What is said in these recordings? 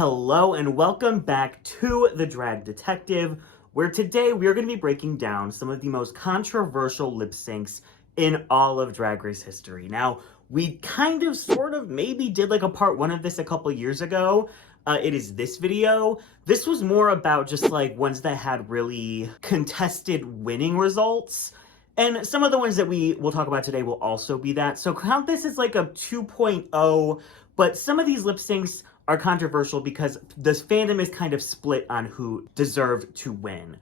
Hello and welcome back to The Drag Detective, where today we are going to be breaking down some of the most controversial lip syncs in all of Drag Race history. Now, we kind of, sort of, maybe did like a part one of this a couple years ago. It is this video. This was more about just like ones that had really contested winning results. And some of the ones that we will talk about today will also be that. So count this as like a 2.0, but some of these lip syncs are controversial because this fandom is kind of split on who deserved to win.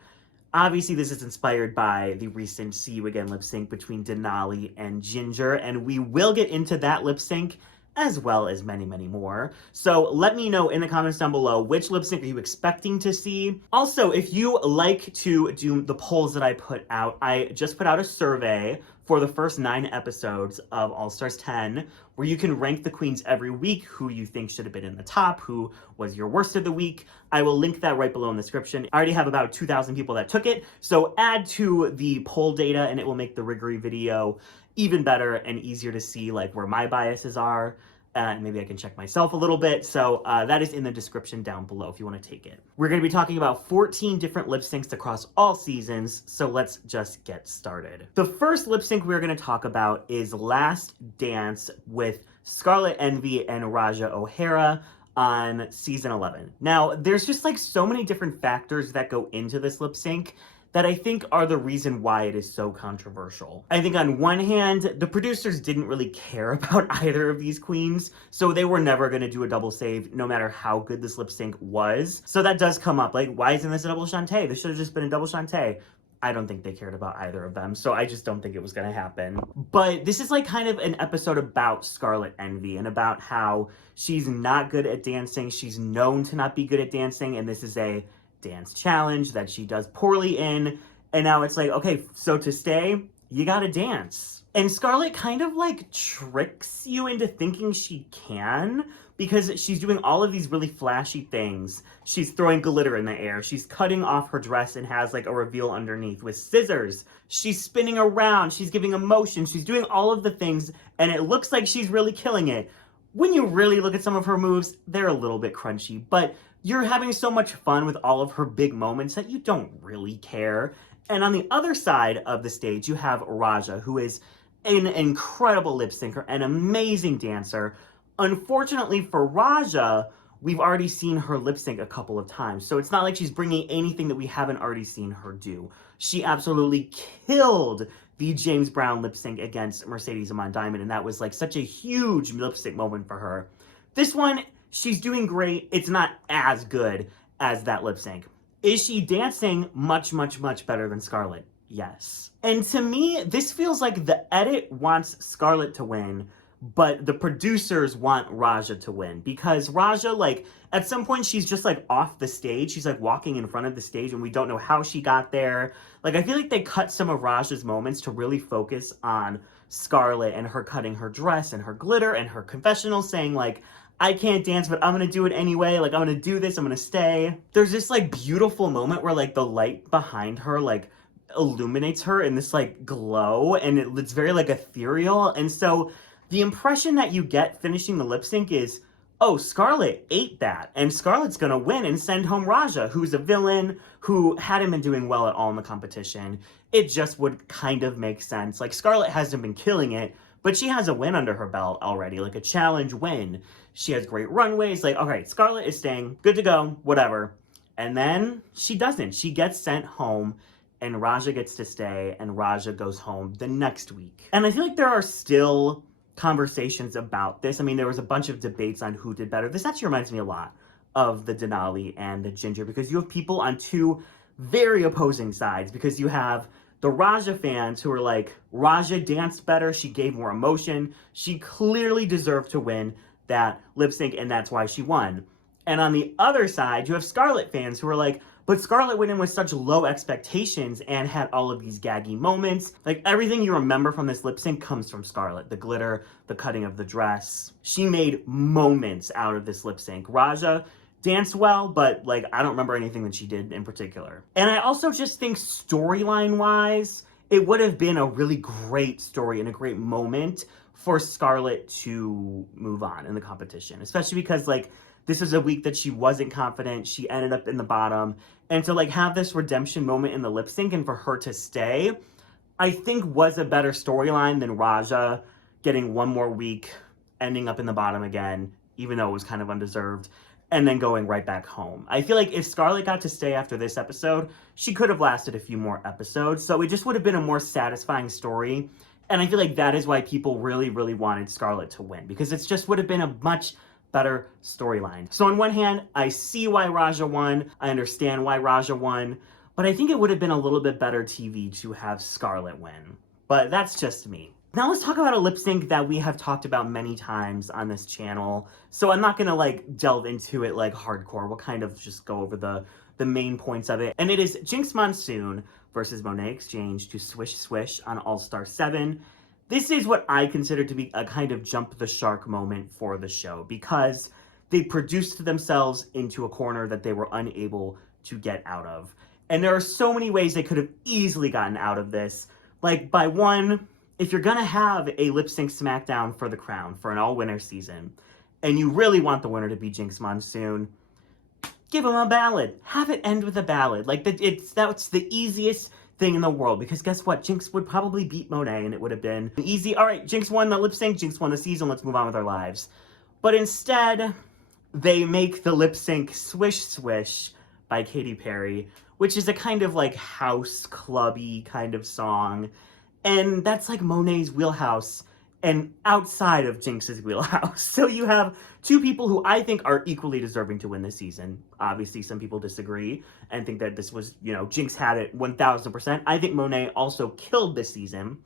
Obviously, this is inspired by the recent See You Again lip sync between Denali and Ginger, and we will get into that lip sync as well as many, many more. So let me know in the comments down below, which lip sync are you expecting to see? Also, if you like to do the polls that I put out, I just put out a survey for the first 9 episodes of All Stars 10, where you can rank the queens every week, who you think should have been in the top, who was your worst of the week. I will link that right below in the description. I already have about 2,000 people that took it, so add to the poll data and it will make the Riggery video even better and easier to see like where my biases are. And maybe I can check myself a little bit. So that is in the description down below if you want to take it. We're going to be talking about 14 different lip syncs across all seasons. So let's just get started. The first lip sync we're going to talk about is Last Dance with Scarlet Envy and Raja O'Hara on season 11. Now, there's just like so many different factors that go into this lip sync that I think are the reason why it is so controversial. I think on one hand, the producers didn't really care about either of these queens, so they were never gonna do a double save no matter how good this lip sync was. So that does come up, like, why isn't this a double Shantae? This should have just been a double Shantae. I don't think they cared about either of them, so I just don't think it was gonna happen. But this is like kind of an episode about Scarlet Envy and about how she's not good at dancing, she's known to not be good at dancing, and this is a dance challenge that she does poorly in, and now it's like, okay, so to stay, you gotta dance. And Scarlet kind of like tricks you into thinking she can, because she's doing all of these really flashy things. She's throwing glitter in the air, she's cutting off her dress and has like a reveal underneath with scissors, she's spinning around, she's giving emotion, she's doing all of the things, and it looks like she's really killing it. When you really look at some of her moves, they're a little bit crunchy, but you're having so much fun with all of her big moments that you don't really care. And on the other side of the stage, you have Raja, who is an incredible lip syncer, an amazing dancer. Unfortunately for Raja, we've already seen her lip sync a couple of times, so it's not like she's bringing anything that we haven't already seen her do. She absolutely killed the James Brown lip sync against Mercedes Amon Diamond, and that was like such a huge lip sync moment for her. This one, she's doing great. It's not as good as that lip sync. Is she dancing much, much, much better than Scarlet? Yes. And to me, this feels like the edit wants Scarlet to win, but the producers want Raja to win, because Raja, like, at some point she's just like off the stage. She's like walking in front of the stage and we don't know how she got there. Like, I feel like they cut some of Raja's moments to really focus on Scarlet and her cutting her dress and her glitter and her confessional saying like, I can't dance, but I'm gonna do it anyway. Like, I'm gonna do this, I'm gonna stay. There's this like beautiful moment where like the light behind her like illuminates her in this like glow, and it's very like ethereal. And so the impression that you get finishing the lip sync is, oh, Scarlet ate that, and Scarlet's gonna win and send home Raja, who's a villain, who hadn't been doing well at all in the competition. It just would kind of make sense. Like, Scarlet hasn't been killing it, but she has a win under her belt already, like a challenge win. She has great runways, like, all right, Scarlet is staying, good to go, whatever. And then she doesn't. She gets sent home, and Raja gets to stay, and Raja goes home the next week. And I feel like there are still conversations about this. I mean, there was a bunch of debates on who did better. This actually reminds me a lot of the Denali and the Ginger, because you have people on two very opposing sides, because you have the Raja fans who are like, Raja danced better, she gave more emotion, she clearly deserved to win that lip sync, and that's why she won. And on the other side, you have Scarlet fans who are like, but Scarlet went in with such low expectations and had all of these gaggy moments. Like, everything you remember from this lip sync comes from Scarlet. The glitter, the cutting of the dress. She made moments out of this lip sync. Raja danced well, but like, I don't remember anything that she did in particular. And I also just think storyline-wise, it would have been a really great story and a great moment for Scarlet to move on in the competition, especially because like This is a week that she wasn't confident. She ended up in the bottom. And to like have this redemption moment in the lip sync and for her to stay, I think was a better storyline than RAJAH getting one more week, ending up in the bottom again, even though it was kind of undeserved, and then going right back home. I feel like if SCARLET got to stay after this episode, she could have lasted a few more episodes. So it just would have been a more satisfying story. And I feel like that is why people really, really wanted SCARLET to win, because it just would have been a much better storyline. So on one hand, I see why RAJAH won. I understand why RAJAH won. But I think it would have been a little bit better TV to have SCARLET win. But that's just me. Now let's talk about a lip sync that we have talked about many times on this channel. So I'm not gonna like delve into it like hardcore. We'll kind of just go over the main points of it. And it is JINX Monsoon versus MONET X Change to Swish Swish on All-Star 7. This is what I consider to be a kind of jump the shark moment for the show, because they produced themselves into a corner that they were unable to get out of. And there are so many ways they could have easily gotten out of this. Like, by one, if you're gonna have a lip sync smackdown for the crown for an all-winner season, and you really want the winner to be JINX Monsoon, give them a ballad. Have it end with a ballad. Like, that's the easiest thing in the world, because guess what? JINX would probably beat MONET, and it would have been easy. All right, JINX won the lip sync, JINX won the season, let's move on with our lives. But instead, they make the lip sync Swish Swish by Katy Perry, which is a kind of like house clubby kind of song. And that's like Monet's wheelhouse and outside of JINX's wheelhouse. So you have two people who I think are equally deserving to win this season. Obviously, some people disagree and think that this was, you know, JINX had it 1000%. I think MONET also killed this season,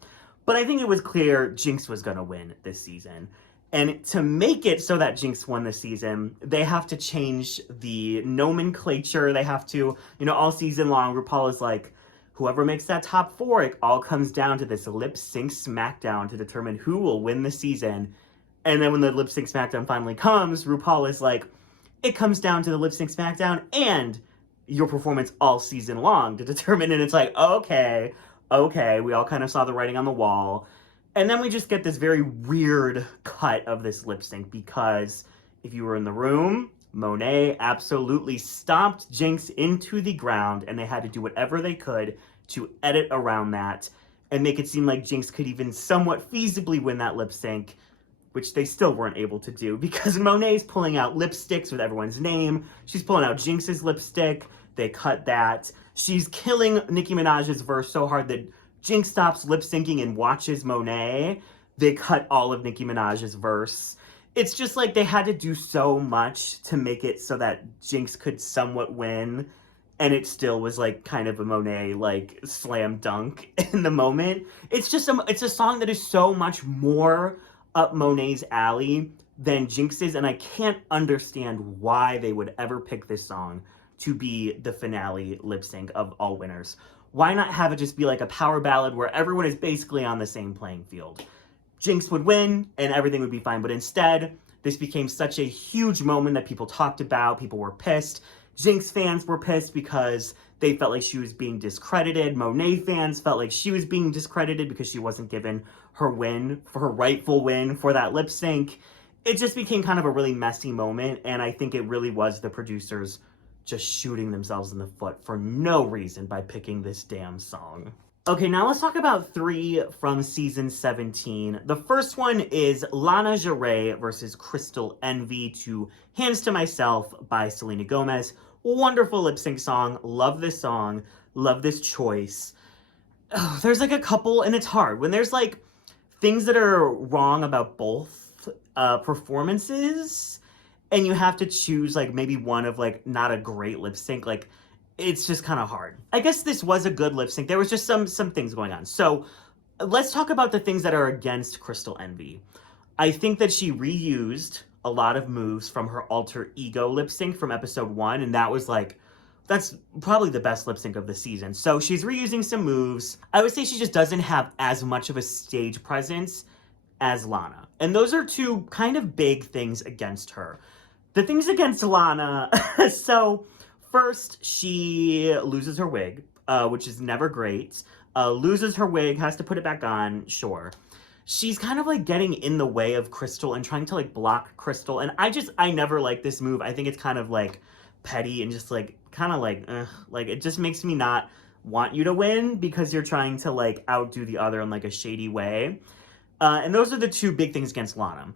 but I think it was clear JINX was gonna win this season. And to make it so that JINX won this season, they have to change the nomenclature. They have to, you know, all season long, RuPaul is like, whoever makes that top 4, it all comes down to this lip sync smackdown to determine who will win the season. And then when the lip sync smackdown finally comes, RuPaul is like, it comes down to the lip sync smackdown and your performance all season long to determine. And it's like, okay, we all kind of saw the writing on the wall. And then we just get this very weird cut of this lip sync, because if you were in the room, MONET absolutely stomped JINX into the ground, and they had to do whatever they could to edit around that and make it seem like JINX could even somewhat feasibly win that lip sync, which they still weren't able to do, because MONET's pulling out lipsticks with everyone's name. She's pulling out JINX's lipstick. They cut that. She's killing Nicki Minaj's verse so hard that JINX stops lip syncing and watches MONET. They cut all of Nicki Minaj's verse. It's just like they had to do so much to make it so that JINX could somewhat win, and it still was like kind of a MONET like slam dunk in the moment. It's just it's a song that is so much more up MONET's alley than JINX's, and I can't understand why they would ever pick this song to be the finale lip sync of All Winners. Why not have it just be like a power ballad where everyone is basically on the same playing field? JINX would win and everything would be fine, but instead, this became such a huge moment that people talked about, people were pissed. JINX fans were pissed because they felt like she was being discredited. MONET fans felt like she was being discredited because she wasn't given her win, for her rightful win for that lip sync. It just became kind of a really messy moment, and I think it really was the producers just shooting themselves in the foot for no reason by picking this damn song. Okay, now let's talk about 3 from season 17. The first one is Lana versus Crystal Envy to Hands to Myself by Selena Gomez. Wonderful lip sync song. Love this song. Love this choice. Oh, there's like a couple, and it's hard. When there's like things that are wrong about both performances, and you have to choose like maybe one of like not a great lip sync, like it's just kind of hard. I guess this was a good lip sync. There was just some things going on. So let's talk about the things that are against Crystal Envy. I think that she reused a lot of moves from her alter ego lip sync from episode 1, and that was like, that's probably the best lip sync of the season. So she's reusing some moves. I would say she just doesn't have as much of a stage presence as Lana. And those are 2 kind of big things against her. The things against Lana, so first, she loses her wig, which is never great. Loses her wig, has to put it back on, sure. she's kind of like getting in the way of Crystal and trying to like block Crystal. And I never like this move. I think it's kind of like petty and just like kind of like, like it just makes me not want you to win because you're trying to like outdo the other in like a shady way. And those are the two big things against Lana.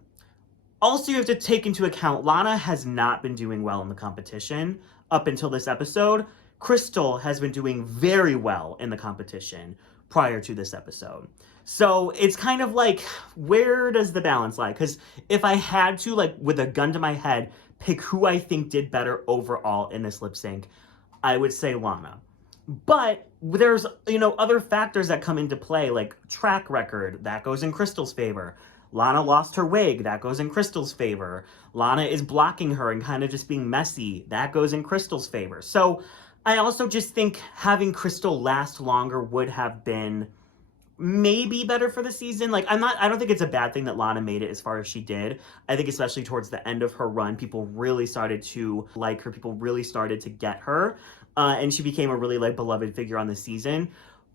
Also, you have to take into account Lana has not been doing well in the competition up until this episode. Crystal has been doing very well in the competition prior to this episode. So it's kind of like, where does the balance lie? Because if I had to, like, with a gun to my head, pick who I think did better overall in this lip sync, I would say Lana. But there's, you know, other factors that come into play, like track record, that goes in Crystal's favor. Lana lost her wig, that goes in Crystal's favor. Lana is blocking her and kind of just being messy, that goes in Crystal's favor. So I also just think having Crystal last longer would have been maybe better for the season. Like, I don't think it's a bad thing that Lana made it as far as she did. I think especially towards the end of her run, people really started to like her. People really started to get her. And she became a really, like, beloved figure on the season.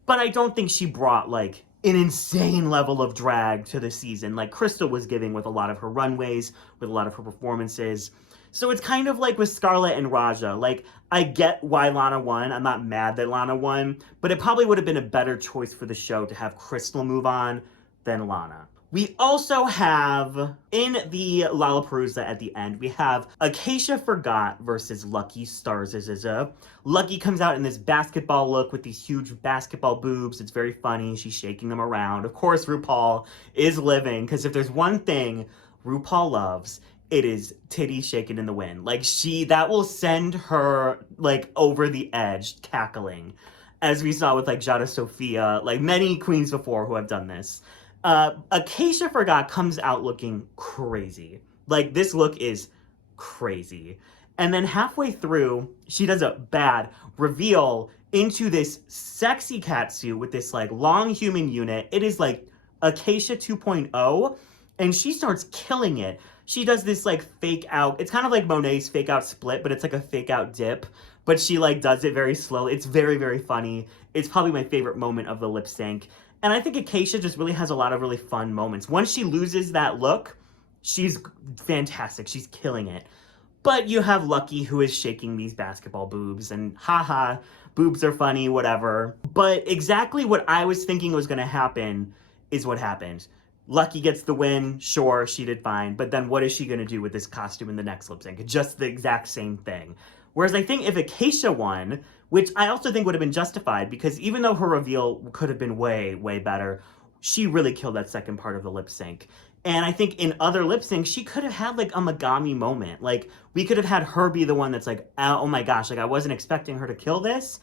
But I don't think she brought, like, an insane level of drag to the season like Crystal was giving with a lot of her runways, with a lot of her performances. So it's kind of like with Scarlett and Raja. Like, I get why Lana won. I'm not mad that Lana won, but it probably would have been a better choice for the show to have Crystal move on than Lana. We also have, in the Lollapalooza at the end, we have Acacia Forgot versus Lucky Starziza. Lucky comes out in this basketball look with these huge basketball boobs. It's very funny. She's shaking them around. Of course, RuPaul is living, because if there's one thing RuPaul loves, it is titties shaking in the wind. Like, that will send her, like, over the edge, cackling. As we saw with, like, Jada Sophia, like, many queens before who have done this. Acacia Forgot comes out looking crazy. Like, this look is crazy. And then halfway through, she does a bad reveal into this sexy catsuit with this, like, long human unit. It is, like, Acacia 2.0, and she starts killing it. She does this, like, fake out. It's kind of like Monet's fake out split, but it's, like, a fake out dip. But she, like, does it very slowly. It's very, very funny. It's probably my favorite moment of the lip sync. And I think Acacia just really has a lot of really fun moments. Once she loses that look, she's fantastic. She's killing it. But you have Lucky, who is shaking these basketball boobs, and haha, boobs are funny, whatever. But exactly what I was thinking was going to happen is what happened. Lucky gets the win. Sure, she did fine. But then what is she going to do with this costume in the next lip sync? Just the exact same thing. Whereas I think if Acacia won, which I also think would have been justified, because even though her reveal could have been way, way better, she really killed that second part of the lip sync. And I think in other lip syncs, she could have had, like, a Megami moment. Like, we could have had her be the one that's like, oh my gosh, like, I wasn't expecting her to kill this,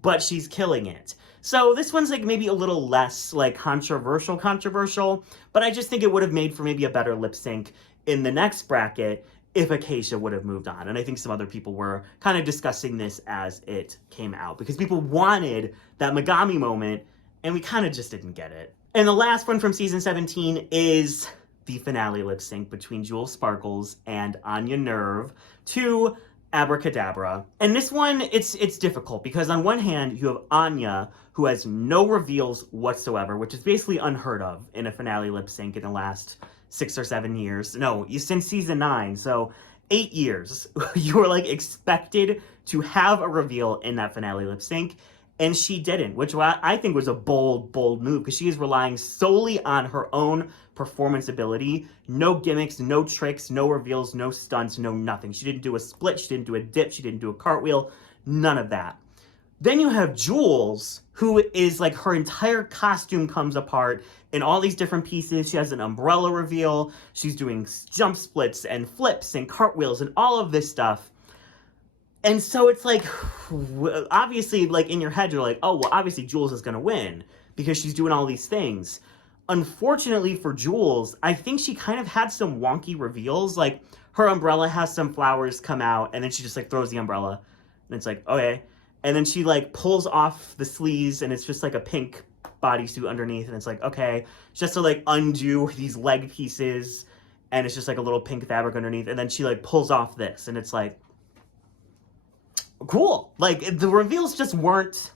but she's killing it. So this one's, like, maybe a little less, like, controversial, but I just think it would have made for maybe a better lip sync in the next bracket if Acacia would have moved on. And I think some other people were kind of discussing this as it came out, because people wanted that Megami moment, and we kind of just didn't get it. And the last one from season 17 is the finale lip sync between Jewel Sparkles and Anya Nerve to Abracadabra. And this one, it's difficult, because on one hand, you have Anya, who has no reveals whatsoever, which is basically unheard of in a finale lip sync in the last 6 or 7 years. No, since season 9, so 8 years. You were, like, expected to have a reveal in that finale lip sync, and she didn't, which I think was a bold move, because she is relying solely on her own performance ability. No gimmicks, no tricks, no reveals, no stunts, no nothing. She didn't do a split, she didn't do a dip, she didn't do a cartwheel, none of that. Then you have Jules, who is, like, her entire costume comes apart in all these different pieces. She has an umbrella reveal. She's doing jump splits and flips and cartwheels and all of this stuff. And so it's like, obviously, like, in your head, you're like, oh, well, obviously Jules is going to win because she's doing all these things. Unfortunately for Jules, I think she kind of had some wonky reveals. Like, her umbrella has some flowers come out, and then she just, like, throws the umbrella. And it's like, okay. And then she, like, pulls off the sleeves, and it's just, like, a pink bodysuit underneath. And it's like, okay, just to, like, undo these leg pieces. And it's just, like, a little pink fabric underneath. And then she, like, pulls off this. And it's like, cool. Like, the reveals just weren't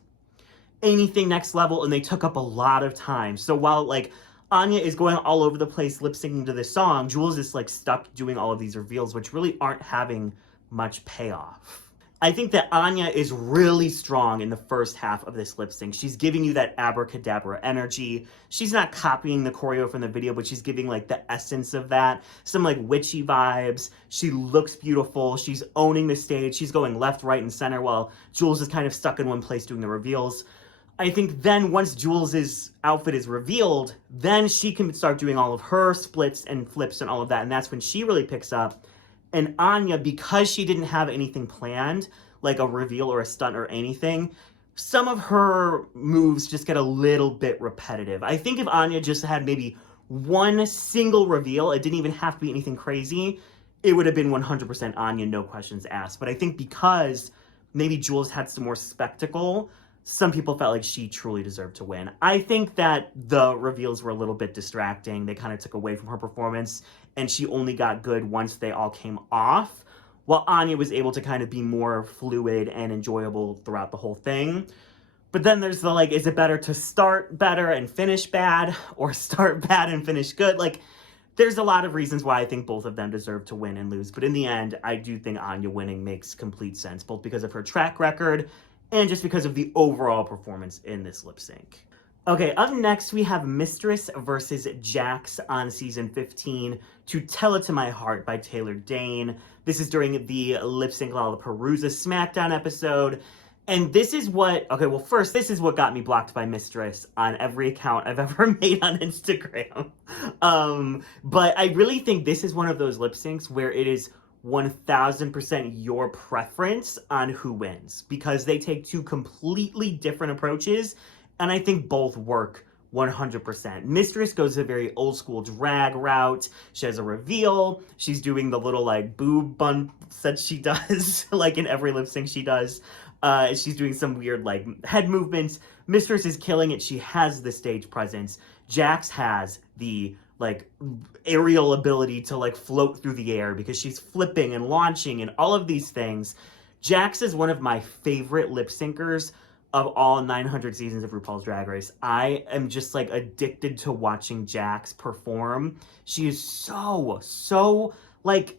anything next level, and they took up a lot of time. So while, like, Anya is going all over the place lip syncing to this song. Jules is like stuck doing all of these reveals, which really aren't having much payoff. I think that Anya is really strong in the first half of this lip sync. She's giving you that abracadabra energy. She's not copying the choreo from the video, but she's giving like the essence of that. Some like witchy vibes. She looks beautiful. She's owning the stage. She's going left, right, and center while Jules is kind of stuck in one place doing the reveals. I think then once Jules' outfit is revealed, then she can start doing all of her splits and flips and all of that. And that's when she really picks up. And Anya, because she didn't have anything planned, like a reveal or a stunt or anything, some of her moves just get a little bit repetitive. I think if Anya just had maybe one single reveal, it didn't even have to be anything crazy, it would have been 100% Anya, no questions asked. But I think because maybe Jules had some more spectacle, some people felt like she truly deserved to win. I think that the reveals were a little bit distracting. They kind of took away from her performance, and she only got good once they all came off, while Anya was able to kind of be more fluid and enjoyable throughout the whole thing. But then there's the, like, is it better to start better and finish bad, or start bad and finish good? Like, there's a lot of reasons why I think both of them deserve to win and lose. But in the end, I do think Anya winning makes complete sense, both because of her track record and just because of the overall performance in this lip sync. Okay, up next we have Mistress versus Jax on season 15 to Tell It to My Heart by Taylor Dane. This is during the Lip Sync Lollapalooza SmackDown episode. And this is what, okay, well first, this is what got me blocked by Mistress on every account I've ever made on Instagram. But I really think this is one of those lip syncs where it is 1000% your preference on who wins, because they take two completely different approaches, and I think both work 100%. Mistress goes a very old school drag route. She has a reveal. She's doing the little like boob bumps that she does like in every lip sync she does. She's doing some weird like head movements. Mistress is killing it. She has the stage presence. Jax has the like aerial ability to like float through the air because she's flipping and launching and all of these things. Jax is one of my favorite lip syncers of all 900 seasons of RuPaul's Drag Race. I am just like addicted to watching Jax perform. She is so like,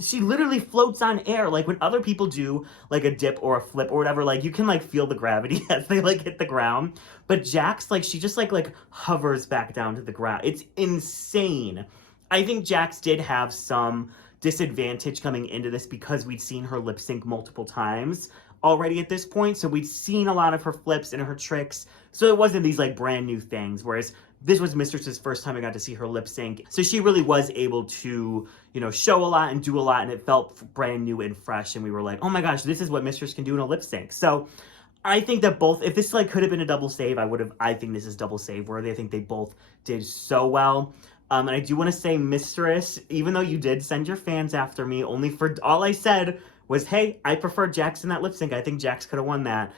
she literally floats on air. Like when other people do like a dip or a flip or whatever, like you can like feel the gravity as they like hit the ground. But Jax, like she just like hovers back down to the ground. It's insane. I think Jax did have some disadvantage coming into this because we'd seen her lip sync multiple times already at this point. So we'd seen a lot of her flips and her tricks. So it wasn't these like brand new things. Whereas this was Mistress's first time I got to see her lip sync. So she really was able to, you know, show a lot and do a lot, and it felt brand new and fresh. And we were like, oh my gosh, this is what Mistress can do in a lip sync. So I think that both, if this like could have been a double save, I think this is double save worthy. I think they both did so well. And I do want to say, Mistress, even though you did send your fans after me, only for all I said was, hey, I prefer Jax in that lip sync. I think Jax could have won that.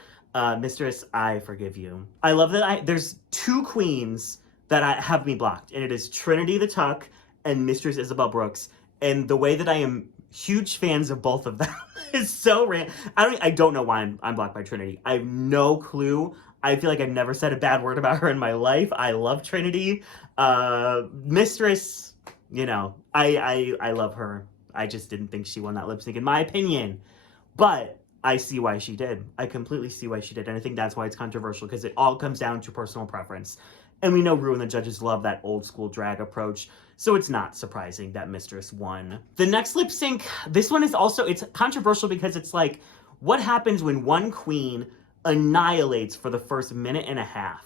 Mistress, I forgive you. I love that there's two queens that have me blocked, and it is Trinity the Tuck and Mistress Isabel Brooks. And the way that I am huge fans of both of them is so random. I don't know why I'm blocked by Trinity. I have no clue. I feel like I've never said a bad word about her in my life. I love Trinity. Mistress, you know, I love her. I just didn't think she won that lip sync, in my opinion. But I see why she did. I completely see why she did. And I think that's why it's controversial, because it all comes down to personal preference. And we know Rue and the judges love that old school drag approach, so it's not surprising that Mistress won. The next lip sync, this one is also, it's controversial because it's like, what happens when one queen annihilates for the first minute and a half,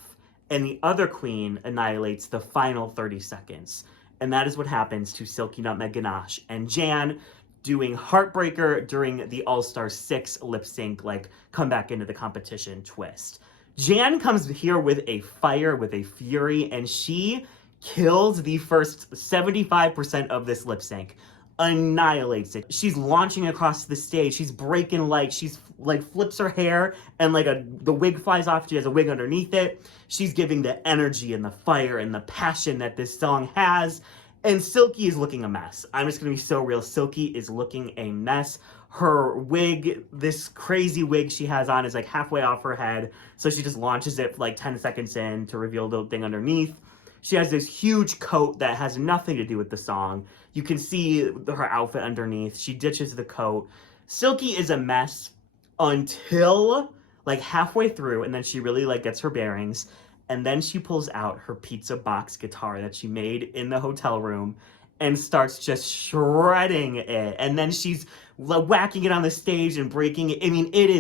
and the other queen annihilates the final 30 seconds? And that is what happens to Silky, Nutmeg Ganache and Jan doing Heartbreaker during the All-Star 6 lip sync, like come back into the competition twist. Jan comes here with a fire, with a fury, and she kills the first 75% of this lip sync. Annihilates it. She's launching across the stage. She's breaking lights. She's like flips her hair and like the wig flies off. She has a wig underneath it. She's giving the energy and the fire and the passion that this song has. And Silky is looking a mess. I'm just gonna be so real. Silky is looking a mess. Her wig, this crazy wig she has on, is like halfway off her head. So she just launches it like 10 seconds in to reveal the thing underneath. She has this huge coat that has nothing to do with the song. You can see her outfit underneath. She ditches the coat. Silky is a mess until like halfway through, and then she really like gets her bearings, and then she pulls out her pizza box guitar that she made in the hotel room and starts just shredding it. And then she's whacking it on the stage and breaking it. I mean, it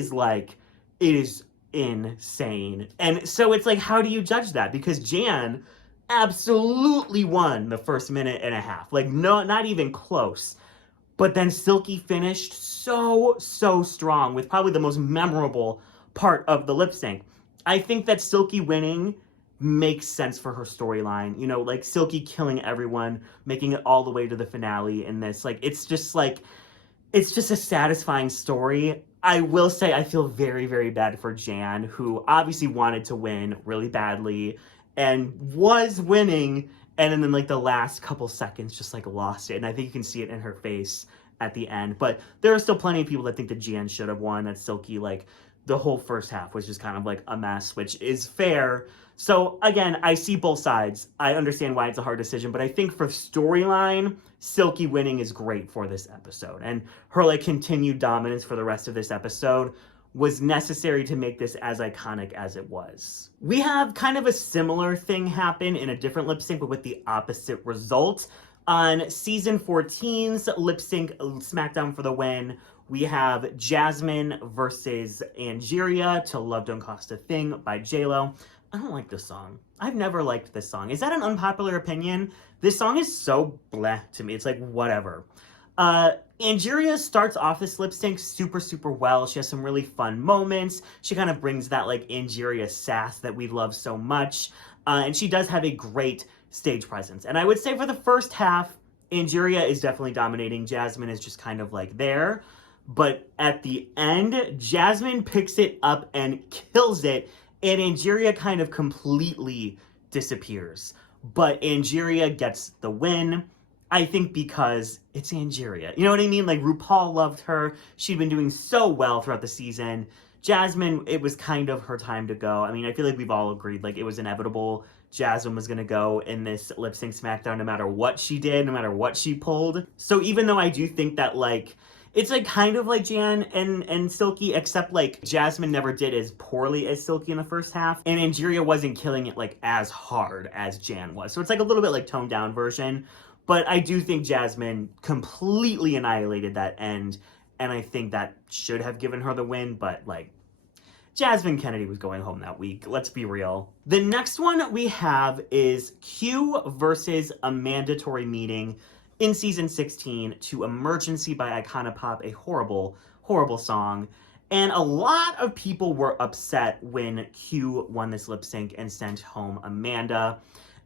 is insane. And so it's like, how do you judge that? Because Jan absolutely won the first minute and a half. Like, no, not even close. But then Silky finished so strong with probably the most memorable part of the lip sync. I think that Silky winning makes sense for her storyline. You know, like Silky killing everyone, making it all the way to the finale in this. Like, it's just a satisfying story. I will say I feel very bad for Jan, who obviously wanted to win really badly and was winning, and then like the last couple seconds just like lost it. And I think you can see it in her face at the end. But there are still plenty of people that think that Jan should have won, that Silky, like, the whole first half was just kind of like a mess, which is fair. So again, I see both sides. I understand why it's a hard decision, but I think for storyline, Silky winning is great for this episode. And her like continued dominance for the rest of this episode was necessary to make this as iconic as it was. We have kind of a similar thing happen in a different lip sync, but with the opposite result. On season 14's lip sync SmackDown for the win, we have Jasmine versus Angeria to Love Don't Cost a Thing by JLo. I don't like this song. I've never liked this song. Is that an unpopular opinion? This song is so bleh to me. It's like, whatever. Angeria starts off this lip sync super well. She has some really fun moments. She kind of brings that like Angeria sass that we love so much. And she does have a great stage presence. And I would say for the first half, Angeria is definitely dominating. Jasmine is just kind of like there. But at the end, Jasmine picks it up and kills it, and Angeria kind of completely disappears. But Angeria gets the win, I think because it's Angeria. You know what I mean? Like, RuPaul loved her. She'd been doing so well throughout the season. Jasmine, it was kind of her time to go. I mean, I feel like we've all agreed, like, it was inevitable. Jasmine was going to go in this lip sync SmackDown no matter what she did, no matter what she pulled. So even though I do think that, like, it's like kind of like Jan and Silky, except like Jasmine never did as poorly as Silky in the first half, and Angeria wasn't killing it like as hard as Jan was. So it's like a little bit like toned down version. But I do think Jasmine completely annihilated that end, and I think that should have given her the win, but like, Jasmine Kennedy was going home that week. Let's be real. The next one we have is Q versus a mandatory meeting in season 16 to Emergency by Iconopop, a horrible song. And a lot of people were upset when Q won this lip sync and sent home Amanda.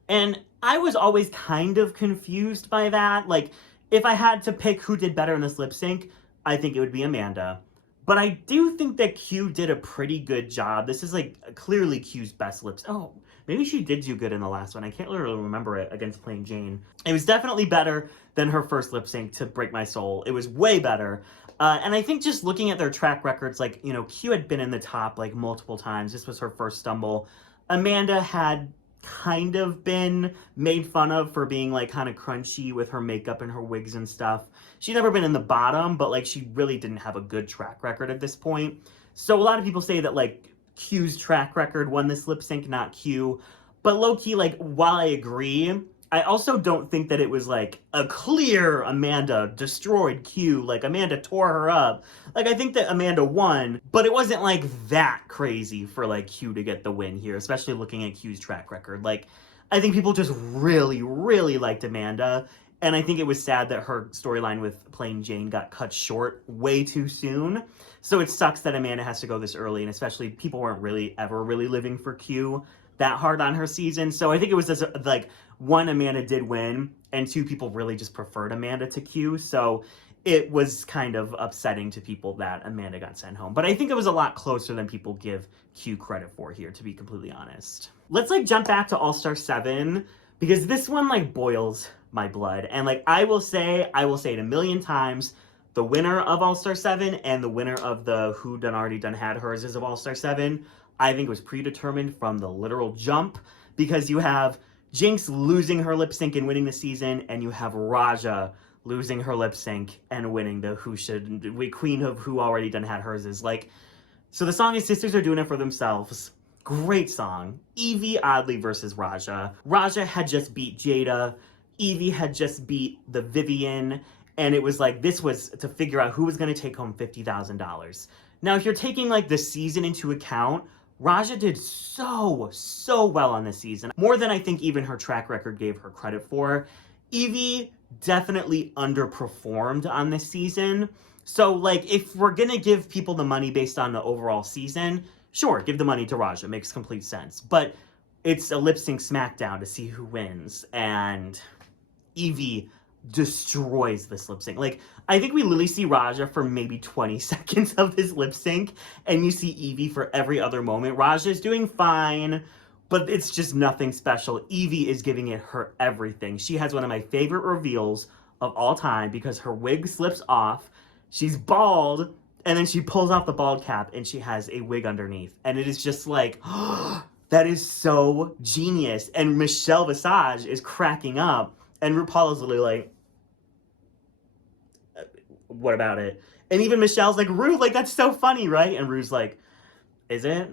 And I was always kind of confused by that. Like, if I had to pick who did better in this lip sync, I think it would be Amanda. But I do think that Q did a pretty good job. This is like clearly Q's best lip sync. Oh, maybe she did do good in the last one. I can't really remember it against Plain Jane. It was definitely better than her first lip sync to Break My Soul. It was way better. And I think just looking at their track records, like, you know, Q had been in the top like multiple times. This was her first stumble. Amanda had kind of been made fun of for being like kind of crunchy with her makeup and her wigs and stuff. She'd never been in the bottom, but like she really didn't have a good track record at this point. So a lot of people say that like Q's track record won this lip sync, not Q. But low-key, like, while I agree, I also don't think that it was like a clear Amanda destroyed Q, like Amanda tore her up. Like, I think that Amanda won, but it wasn't like that crazy for like Q to get the win here, especially looking at Q's track record. Like, I think people just really liked Amanda, and I think it was sad that her storyline with Plain Jane got cut short way too soon. So it sucks that Amanda has to go this early, and especially people weren't really ever living for Q that hard on her season. So I think it was just like, one, Amanda did win, and two, people really just preferred Amanda to Q. So it was kind of upsetting to people that Amanda got sent home. But I think it was a lot closer than people give Q credit for here, to be completely honest. Let's like jump back to All-Star 7, because this one like boils my blood. And like, I will say it a million times, the winner of All-Star 7 and the winner of the Who Done Already Done Had Hers of All-Star 7, I think was predetermined from the literal jump, because you have JINKX losing her lip sync and winning the season, and you have RAJAH losing her lip sync and winning the queen of who already done had hers is like. So the song is Sisters Are Doing It For Themselves. Great song. YVIE oddly versus RAJAH. RAJAH had just beat Jada. YVIE had just beat the Vivienne. And it was like, this was to figure out who was going to take home $50,000. Now, if you're taking like the season into account, RAJAH did so well on this season. More than I think even her track record gave her credit for. YVIE definitely underperformed on this season. So like, if we're going to give people the money based on the overall season, sure, give the money to RAJAH. Makes complete sense. But it's a lip sync smackdown to see who wins. And YVIE destroys this lip sync. Like, I think we literally see RAJAH for maybe 20 seconds of this lip sync. And you see YVIE for every other moment. RAJAH is doing fine, but it's just nothing special. YVIE is giving it her everything. She has one of my favorite reveals of all time because her wig slips off. She's bald. And then she pulls off the bald cap and she has a wig underneath. And it is just like, that is so genius. And Michelle Visage is cracking up. And RuPaul is literally like, what about it? And even Michelle's like, Ru, like, that's so funny, right? And Ru's like, is it?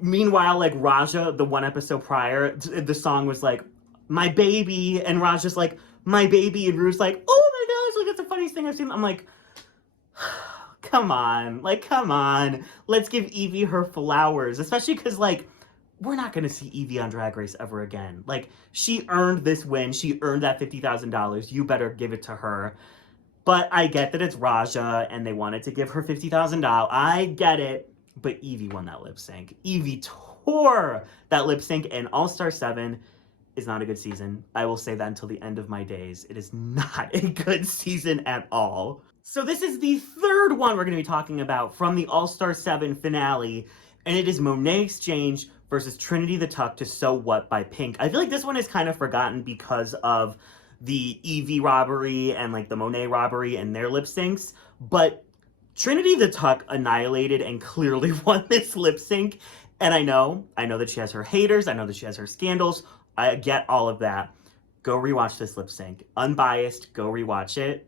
Meanwhile, like, RAJAH, the one episode prior, the song was like, my baby. And RAJAH's like, my baby. And Ru's like, oh my gosh, like, that's the funniest thing I've seen. I'm like, come on, like, come on. Let's give YVIE her flowers, especially because, like, we're not going to see YVIE on Drag Race ever again. Like, she earned this win. She earned that $50,000. You better give it to her. But I get that it's RAJAH and they wanted to give her $50,000. I get it. But YVIE won that lip sync. YVIE tore that lip sync, and All-Star 7 is not a good season. I will say that until the end of my days. It is not a good season at all. So this is the third one we're going to be talking about from the All-Star 7 finale, and it is Monet X Change versus Trinity the Tuck to So What by Pink. I feel like this one is kind of forgotten because of the YVIE robbery and like the Monet robbery and their lip syncs, but Trinity the Tuck annihilated and clearly won this lip sync, and I know that she has her haters, I know that she has her scandals, I get all of that. Go rewatch this lip sync. Unbiased, go rewatch it.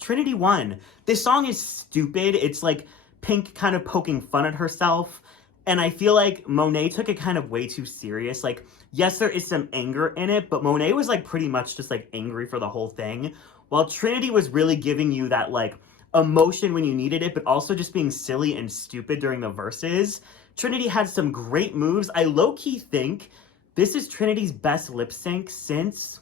Trinity won. This song is stupid. It's like Pink kind of poking fun at herself. And I feel like Monet took it kind of way too serious. Like, yes, there is some anger in it, but Monet was like pretty much just like angry for the whole thing. While Trinity was really giving you that like emotion when you needed it, but also just being silly and stupid during the verses. Trinity had some great moves. I low-key think this is Trinity's best lip sync since,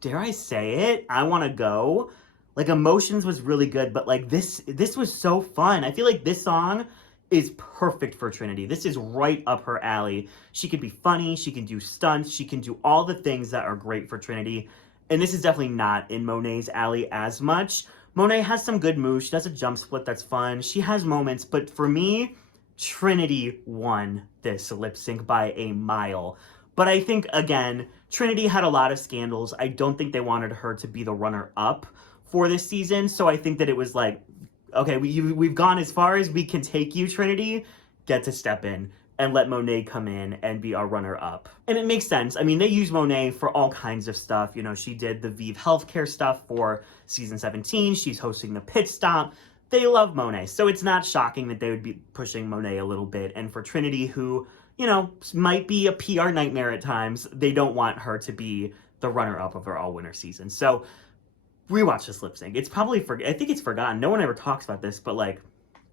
dare I say it, I Wanna Go. Like, Emotions was really good, but like this was so fun. I feel like this song is perfect for Trinity. This is right up her alley. She could be funny, she can do stunts, she can do all the things that are great for Trinity. And this is definitely not in Monet's alley as much. Monet has some good moves. She does a jump split that's fun. She has moments, but for me, Trinity won this lip sync by a mile. But I think, again, Trinity had a lot of scandals. I don't think they wanted her to be the runner-up for this season. So I think that it was like, okay, we've gone as far as we can take you, Trinity. Get to step in and let Monet come in and be our runner-up. And it makes sense. I mean, they use Monet for all kinds of stuff. You know, she did the VIVE healthcare stuff for season 17. She's hosting the pit stop. They love Monet. So it's not shocking that they would be pushing Monet a little bit. And for Trinity, who, you know, might be a PR nightmare at times, they don't want her to be the runner-up of their all-winner season. So rewatch this lip sync. It's probably, I think it's forgotten. No one ever talks about this, but like,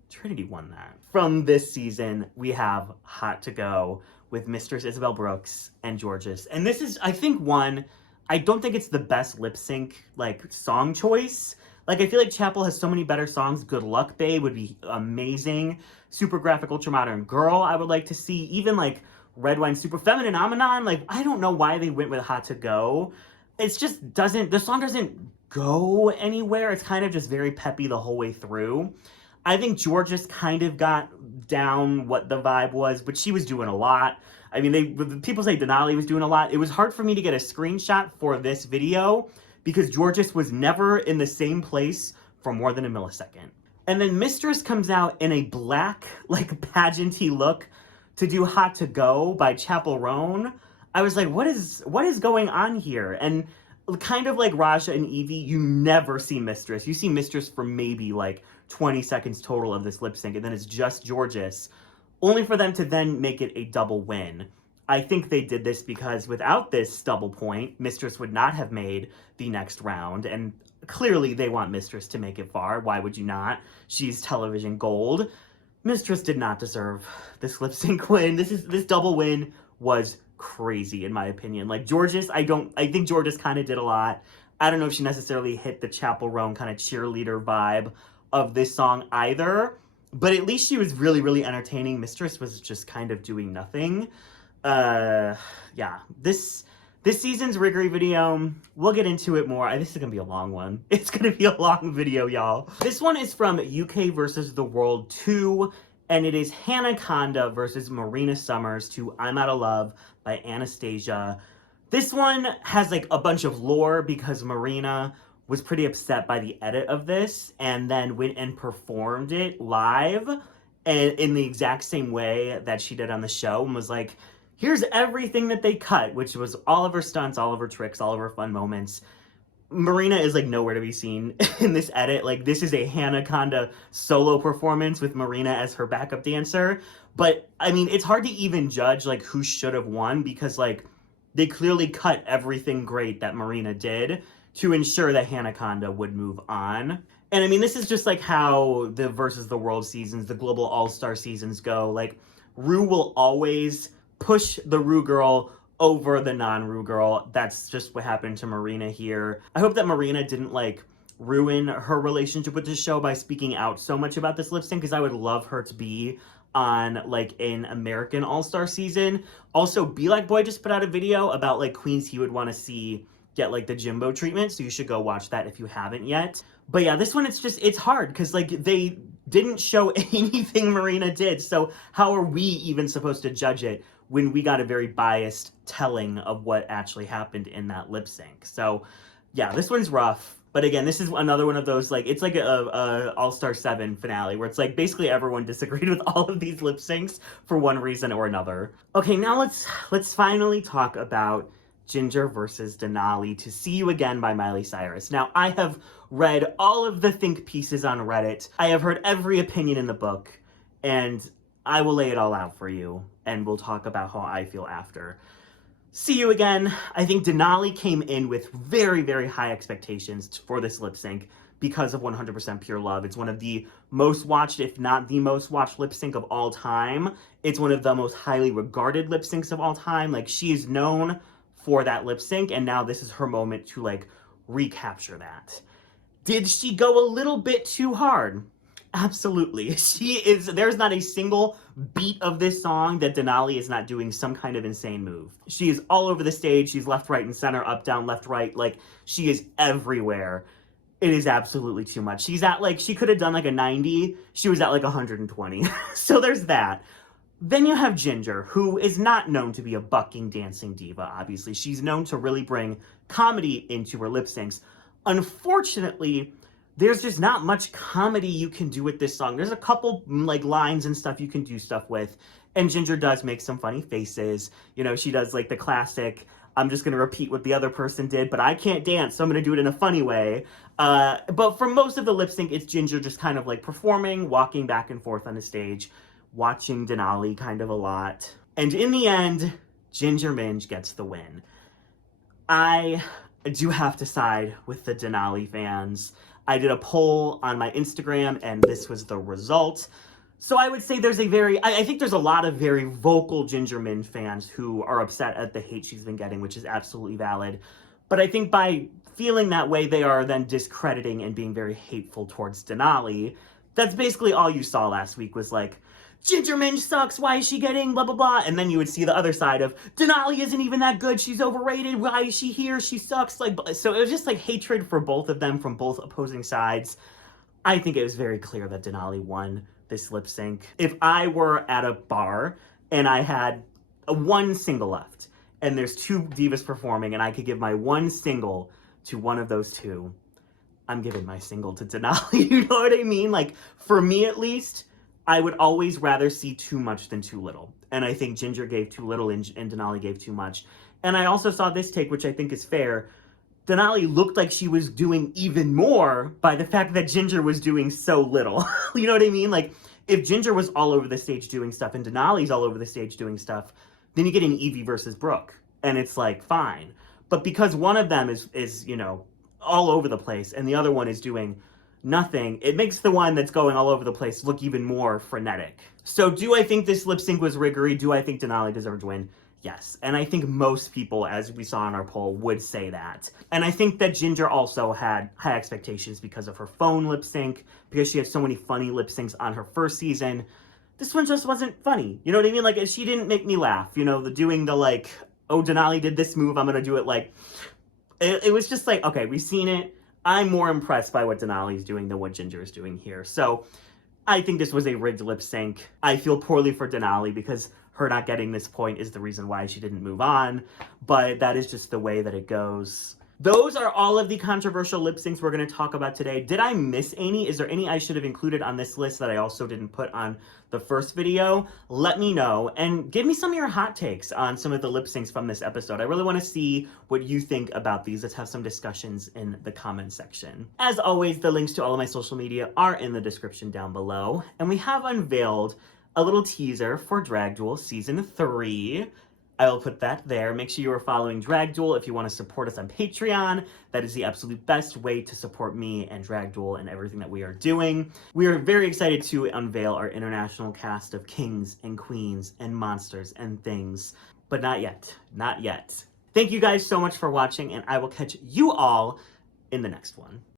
Trinity won that. From this season, we have Hot to Go with Mistress Isabel Brooks and JORGEOUS. And this is, I think, one, I don't think it's the best lip sync, like, song choice. Like, I feel like Chapel has so many better songs. Good Luck Babe would be amazing. Super Graphic Ultra Modern Girl, I would like to see. Even, like, Red Wine Super Feminine Phenomenon. Like, I don't know why they went with Hot to Go. It's just doesn't, the song doesn't go anywhere. It's kind of just very peppy the whole way through. I think JORGEOUS kind of got down what the vibe was, but she was doing a lot. I mean, people say DENALI was doing a lot. It was hard for me to get a screenshot for this video because JORGEOUS was never in the same place for more than a millisecond. And then Mistress comes out in a black, like, pageanty look to do Hot to Go by Chapel Roan. I was like, what is going on here? And kind of like Raja and YVIE, you never see Mistress. You see Mistress for maybe like 20 seconds total of this lip sync, and then it's just Jorgeous, only for them to then make it a double win. I think they did this because without this double point, Mistress would not have made the next round, and clearly they want Mistress to make it far. Why would you not? She's television gold. Mistress did not deserve this lip sync win. This double win was crazy in my opinion. Like Jorgeous, I think Jorgeous kind of did a lot. I don't know if she necessarily hit the Chappell Roan kind of cheerleader vibe of this song either, but at least she was really, really entertaining. Mistress was just kind of doing nothing. Yeah, this season's Riggery video, we'll get into it more. This is gonna be a long one. It's gonna be a long video, y'all. This one is from UK versus the World 2, and it is Hanaconda versus Marina Summers to I'm Outta Love by Anastasia. This one has like a bunch of lore because Marina was pretty upset by the edit of this and then went and performed it live and in the exact same way that she did on the show, and was like, here's everything that they cut, which was all of her stunts, all of her tricks, all of her fun moments. Marina is like nowhere to be seen in this edit. Like this is a Hanaconda solo performance with Marina as her backup dancer. But I mean, it's hard to even judge like who should have won because like they clearly cut everything great that Marina did to ensure that Hanaconda would move on. And I mean, this is just like how the versus the world seasons, the global all-star seasons go. Like Rue will always push the Rue girl over the non-Rue girl. That's just what happened to Marina here. I hope that Marina didn't like ruin her relationship with the show by speaking out so much about this lip sync, because I would love her to be on like an American all-star season. Also, Be Like Boy just put out a video about like queens he would want to see get like the Jimbo treatment, so you should go watch that if you haven't yet. But yeah, this one, it's hard because like they didn't show anything Marina did, so how are we even supposed to judge it when we got a very biased telling of what actually happened in that lip sync? So yeah, this one's rough. But again, this is another one of those, like, it's like a All-Star 7 finale where it's like basically everyone disagreed with all of these lip syncs for one reason or another. Okay, now let's finally talk about Ginger versus Denali to See You Again by Miley Cyrus. Now, I have read all of the think pieces on Reddit. I have heard every opinion in the book, and I will lay it all out for you, and we'll talk about how I feel after. See You Again. I think Denali came in with very, very high expectations for this lip sync because of 100% Pure Love. It's one of the most watched, if not the most watched lip sync of all time. It's one of the most highly regarded lip syncs of all time. Like, she is known for that lip sync, and now this is her moment to like recapture that. Did she go a little bit too hard? Absolutely. There's not a single beat of this song that Denali is not doing some kind of insane move. She is all over the stage. She's left, right, and center, up, down, left, right. Like, she is everywhere. It is absolutely too much. She's at like, she could have done like a 90. She was at like 120. So there's that. Then you have Ginger, who is not known to be a bucking, dancing diva, obviously. She's known to really bring comedy into her lip syncs. Unfortunately, there's just not much comedy you can do with this song. There's a couple like lines and stuff you can do stuff with, and Ginger does make some funny faces. You know, she does like the classic, I'm just gonna repeat what the other person did, but I can't dance, so I'm gonna do it in a funny way. But for most of the lip sync, it's Ginger just kind of like performing, walking back and forth on the stage, watching Denali kind of a lot. And in the end, Ginger Minj gets the win. I do have to side with the Denali fans. I did a poll on my Instagram, and this was the result. So I would say there's I think there's a lot of very vocal Ginger Minj fans who are upset at the hate she's been getting, which is absolutely valid. But I think by feeling that way, they are then discrediting and being very hateful towards Denali. That's basically all you saw last week was like, Ginger Minj sucks, why is she getting blah, blah, blah? And then you would see the other side of, Denali isn't even that good, she's overrated, why is she here, she sucks. Like, so it was just like hatred for both of them from both opposing sides. I think it was very clear that Denali won this lip sync. If I were at a bar and I had one single left, and there's two divas performing, and I could give my one single to one of those two, I'm giving my single to Denali, you know what I mean? Like, for me at least, I would always rather see too much than too little. And I think Ginger gave too little and Denali gave too much. And I also saw this take, which I think is fair. Denali looked like she was doing even more by the fact that Ginger was doing so little. You know what I mean? Like, if Ginger was all over the stage doing stuff and Denali's all over the stage doing stuff, then you get an YVIE versus Brooke. And it's like, fine. But because one of them is, you know, all over the place and the other one is doing nothing, it makes the one that's going all over the place look even more frenetic. So do I think this lip sync was riggery? Do I think Denali deserved to win? Yes. And I think most people, as we saw in our poll, would say that. And I think that Ginger also had high expectations because of her phone lip sync, because she had so many funny lip syncs on her first season. This one just wasn't funny. You know what I mean? Like, she didn't make me laugh. You know, doing the like, oh, Denali did this move, I'm gonna do it like... It was just like, okay, we've seen it. I'm more impressed by what Denali's doing than what Ginger is doing here. So I think this was a rigged lip sync. I feel poorly for Denali because her not getting this point is the reason why she didn't move on. But that is just the way that it goes. Those are all of the controversial lip syncs we're going to talk about today. Did I miss any? Is there any I should have included on this list that I also didn't put on the first video? Let me know and give me some of your hot takes on some of the lip syncs from this episode. I really want to see what you think about these. Let's have some discussions in the comment section. As always, the links to all of my social media are in the description down below. And we have unveiled a little teaser for Drag Duel Season 3. I will put that there. Make sure you are following Drag Duel if you want to support us on Patreon. That is the absolute best way to support me and Drag Duel and everything that we are doing. We are very excited to unveil our international cast of kings and queens and monsters and things. But not yet. Not yet. Thank you guys so much for watching, and I will catch you all in the next one.